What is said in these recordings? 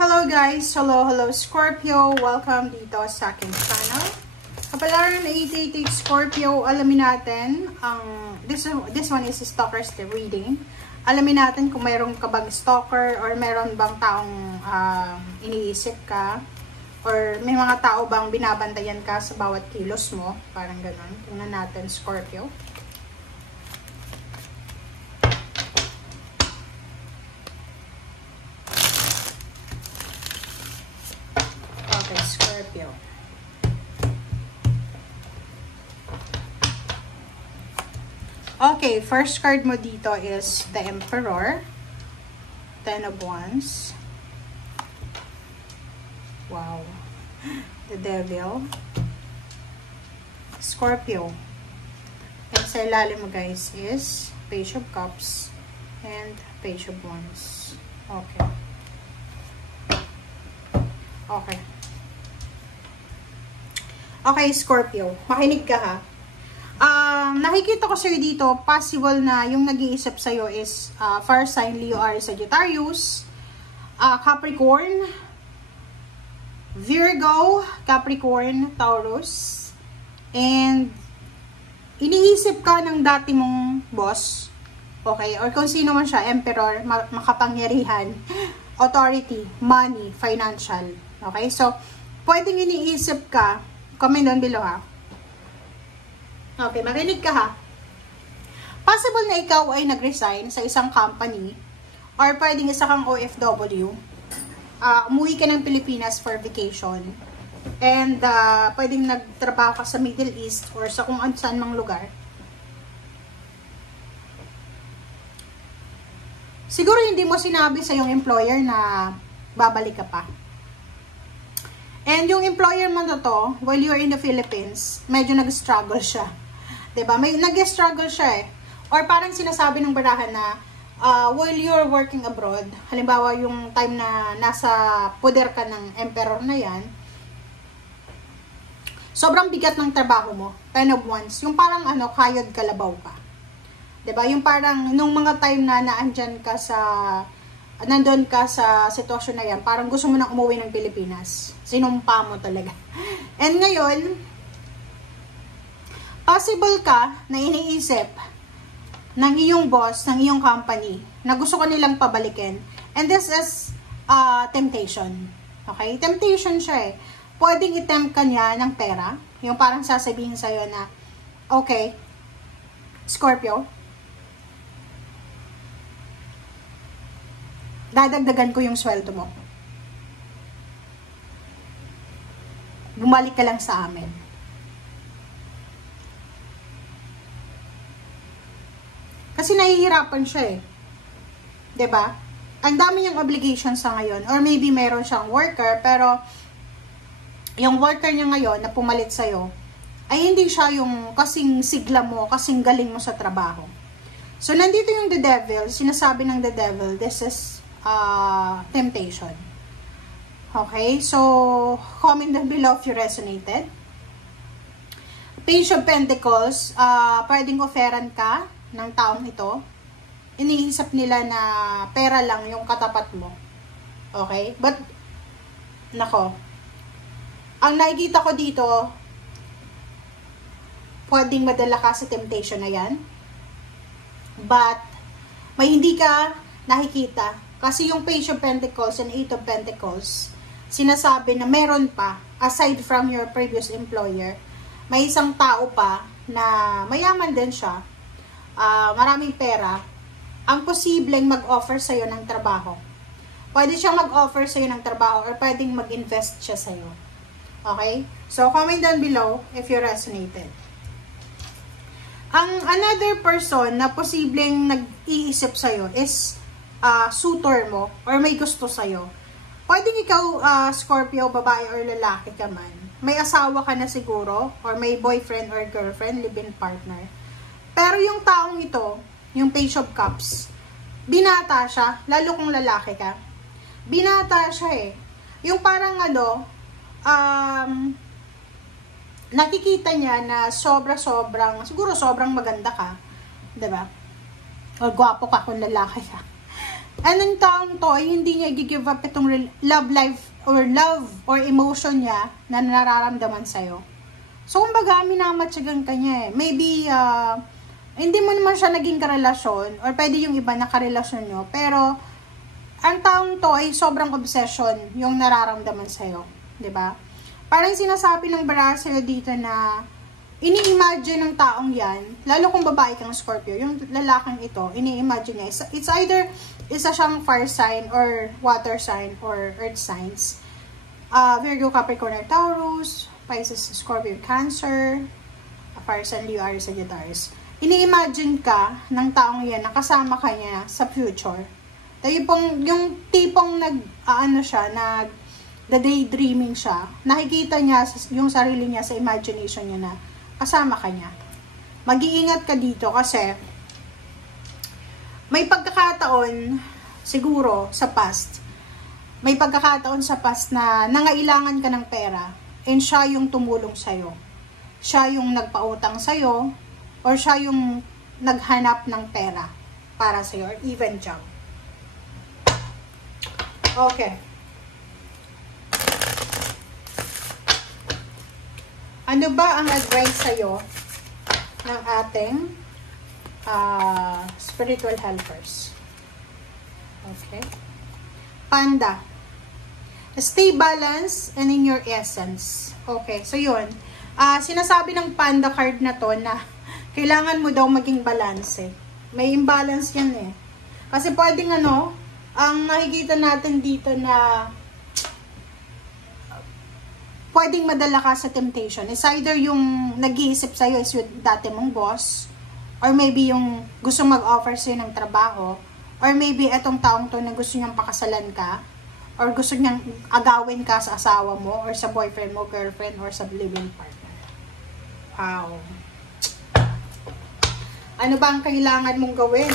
Hello guys! Hello Scorpio! Welcome dito sa aking channel. Kapalaran na 88 Scorpio, alamin natin ang this one is stalker's reading. Alamin natin kung mayroon ka bang stalker or mayroon bang taong iniisip ka or may mga tao bang binabantayan ka sa bawat kilos mo. Parang ganun. Tingnan natin Scorpio. Scorpio. Okay, first card mo dito is the Emperor, Ten of Wands, wow, the Devil, Scorpio, and sa ilalim mo guys is Page of Cups and Page of Wands. Okay. Okay, Scorpio. Makinig ka ha. Nakikita ko sa'yo dito, possible na yung nag-iisip sa'yo is fire sign Leo, Aries, Sagittarius, Capricorn, Virgo, Capricorn, Taurus, and iniisip ka ng dati mong boss, okay, or kung sino man siya, Emperor, makapangyarihan, authority, money, financial, okay, so, pwedeng iniisip ka. Comment down below ha. Okay, makinig ka ha. Possible na ikaw ay nag-resign sa isang company or pwedeng isa kang OFW. Umuwi ka ng Pilipinas for vacation. And pwedeng nagtrabaho ka sa Middle East or sa kung saan mang lugar. Siguro hindi mo sinabi sa iyong employer na babalik ka pa. And yung employer mo na to, while you're in the Philippines, medyo nag-struggle siya. Diba? May nag-struggle siya eh. Or parang sinasabi ng barahan na, while you're working abroad, halimbawa yung time na nasa poder ka ng emperor na yan, sobrang bigat ng trabaho mo. Ten of Wands. Yung parang kayod kalabaw ka. Diba? Yung parang, nung mga time na naandyan ka nandun ka sa sitwasyon na yan, parang gusto mo nang umuwi ng Pilipinas. Sinumpa mo talaga. And ngayon, possible ka na iniisip ng iyong boss, ng iyong company, na gusto ko nilang pabalikin. And this is temptation. Okay? Temptation siya eh. Pwedeng i-tempt ka niya ng pera. Yung parang sasabihin sa'yo na, okay, Scorpio, dadagdagan ko yung sweldo mo. Bumalik ka lang sa amin. Kasi nahihirapan siya eh. 'Di ba? Ang dami niyang obligations sa ngayon. Or maybe meron siyang worker, pero yung worker niya ngayon na pumalit sa'yo, ay hindi siya yung kasing sigla mo, kasing galing mo sa trabaho. So, nandito yung the devil. Sinasabi ng the devil, this is temptation. Okay, so comment down below if you resonated. Page of Pentacles, pwedeng offeran ka ng taong ito. Iniisip nila na pera lang yung katapat mo. Okay, but nako, ang nakikita ko dito, pwedeng madala ka sa temptation na yan, but may hindi ka nakikita. Kasi yung Page of Pentacles and Eight of Pentacles, sinasabi na meron pa, aside from your previous employer, may isang tao pa na mayaman din siya, maraming pera, ang posibleng mag-offer sa'yo ng trabaho. Pwede siyang mag-offer sa'yo ng trabaho or pwedeng mag-invest siya sa'yo. Okay? So, comment down below if you resonated. Ang another person na posibleng nag-iisip sa'yo is suitor mo or may gusto sa'yo. Pwedeng ikaw, Scorpio, babae or lalaki ka man. May asawa ka na siguro or may boyfriend or girlfriend, live-in partner. Pero yung taong ito, yung Page of Cups, binata siya, lalo kung lalaki ka. Binata siya eh. Yung parang nakikita niya na siguro sobrang maganda ka. Diba? O gwapo ka kung lalaki ka. And yung taong to ay hindi niya i-give up itong love life or emotion niya na nararamdaman sa'yo. So, kumbaga, minamatsagan ka niya eh. Maybe, hindi mo naman siya naging karelasyon or pwede yung iba na karelasyon nyo. Pero, ang taong to ay sobrang obsession yung nararamdaman sa'yo. 'Di ba? Parang sinasabi ng bara sa'yo dito na ini-imagine ng taong yan, lalo kung babae kang Scorpio, yung lalaking ito, ini-imagine niya. It's either isa siyang fire sign or water sign or earth signs. Virgo, Capricorn, or Taurus, Pisces, Scorpio, Cancer, fire sign, Leo, Aries, Sagittarius. Ini-imagine ka ng taong yan na kasama ka niya sa future. Yung tipong daydreaming siya, nakikita niya yung sarili niya sa imagination niya na kasama ka niya. Mag-iingat ka dito kasi may pagkakataon siguro sa past, may pagkakataon sa past na nangailangan ka ng pera and siya yung tumulong sa'yo. Siya yung nagpautang sa'yo or siya yung naghanap ng pera para sa'yo or even job. Okay. Ano ba ang advice sa'yo ng ating spiritual helpers? Okay. Panda. Stay balanced and in your essence. Okay, so yun. Sinasabi ng panda card na to na kailangan mo daw maging balance. May imbalance yan eh. Kasi pwedeng ang nakikita natin dito na pwedeng madala ka sa temptation. It's either yung nag-iisip sa'yo is yung dati mong boss, or maybe yung gusto mag-offer sa'yo ng trabaho, or maybe etong taong to na gusto niyang pakasalan ka, or gusto niyang agawin ka sa asawa mo, or sa boyfriend mo, girlfriend, or sa living partner. Wow. Ano ba ang kailangan mong gawin?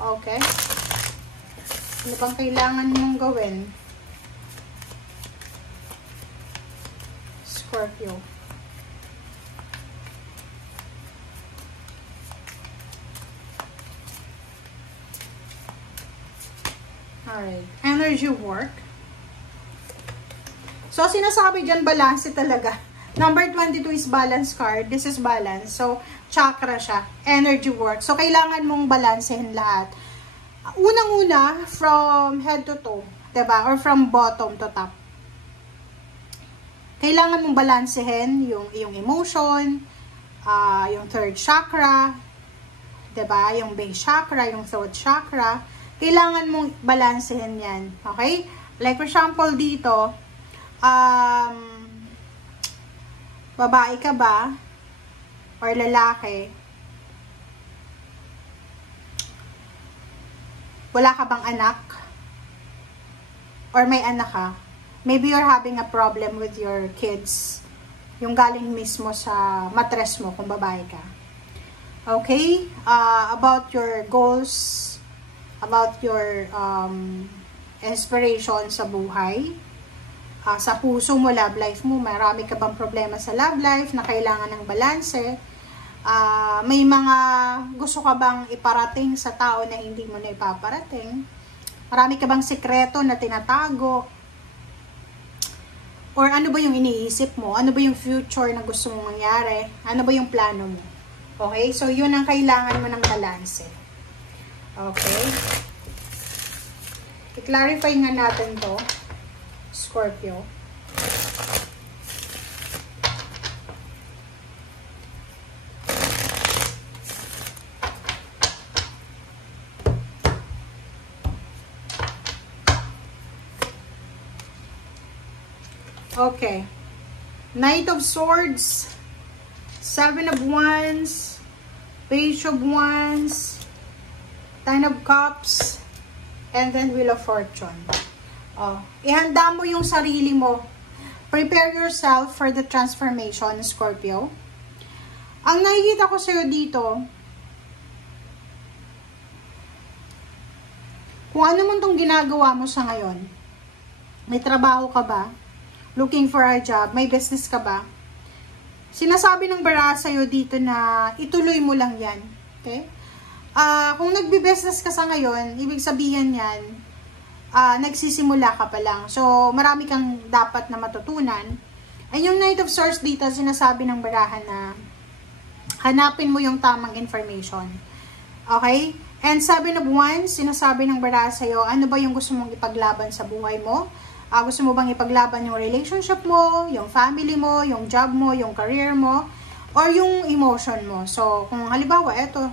Okay. Ano bang kailangan mong gawin? Scorpio. Alright. Energy work. So, sinasabi dyan, balance talaga. Number 22 is balance card. This is balance. So, chakra siya. Energy work. So, kailangan mong balansehin lahat. Unang-una, from head to toe, diba? Or from bottom to top. Kailangan mong balansehin yung iyong emotion, yung third chakra, diba? Yung base chakra, yung throat chakra. Kailangan mong balansehin yan. Okay? Like for example dito, babae ka ba? Or lalaki? Wala ka bang anak? Or may anak ka? Maybe you're having a problem with your kids. Yung galing mismo sa matres mo kung babae ka. Okay? About your goals, about your inspiration sa buhay, sa puso mo, love life mo, marami ka bang problema sa love life na kailangan ng balanse? May mga gusto ka bang iparating sa tao na hindi mo na ipaparating? Marami ka bang sekreto na tinatago? Or ano ba yung iniisip mo? Ano ba yung future na gusto mong mangyari? Ano ba yung plano mo? Okay? So, yun ang kailangan mo ng balanse. Okay? I-clarify nga natin to, Scorpio. Okay. Knight of Swords, Seven of Wands, Page of Wands, Ten of Cups, and then Wheel of Fortune. Ihanda mo yung sarili mo. Prepare yourself for the transformation, Scorpio. Ang nakikita ko sa'yo dito, kung ano man tong ginagawa mo sa ngayon, may trabaho ka ba? Looking for a job? May business ka ba? Sinasabi ng bara sa'yo dito na ituloy mo lang yan. Okay? Kung nagbi-business ka sa ngayon, ibig sabihin yan, nagsisimula ka pa lang. So, marami kang dapat na matutunan. And yung Knight of Swords dito, sinasabi ng barahan na hanapin mo yung tamang information. Okay? And 7 of Wands, sinasabi ng baraha sa'yo, ano ba yung gusto mong ipaglaban sa buhay mo? Gusto mo bang ipaglaban yung relationship mo, yung family mo, yung job mo, yung career mo, or yung emotion mo? So, kung halimbawa, eto,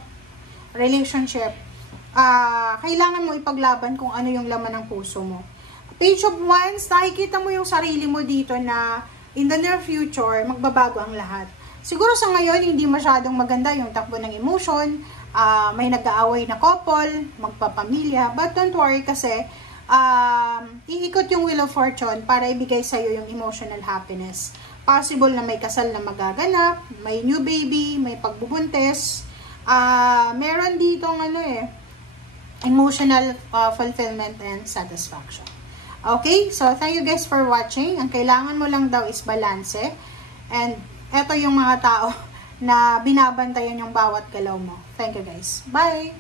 relationship, kailangan mo ipaglaban kung ano yung laman ng puso mo. Page of Wands, nakikita mo yung sarili mo dito na in the near future, magbabago ang lahat. Siguro sa ngayon, hindi masyadong maganda yung takbo ng emotion, may nag-aaway na couple, magpapamilya, but don't worry kasi iikot yung Wheel of Fortune para ibigay sa'yo yung emotional happiness. Possible na may kasal na magaganap, may new baby, may pagbubuntis, meron ditong emotional fulfillment and satisfaction. Okay, so thank you guys for watching. Ang kailangan mo lang daw is balance. And eto yung mga tao na binabantayan yung bawat galaw mo. Thank you guys. Bye!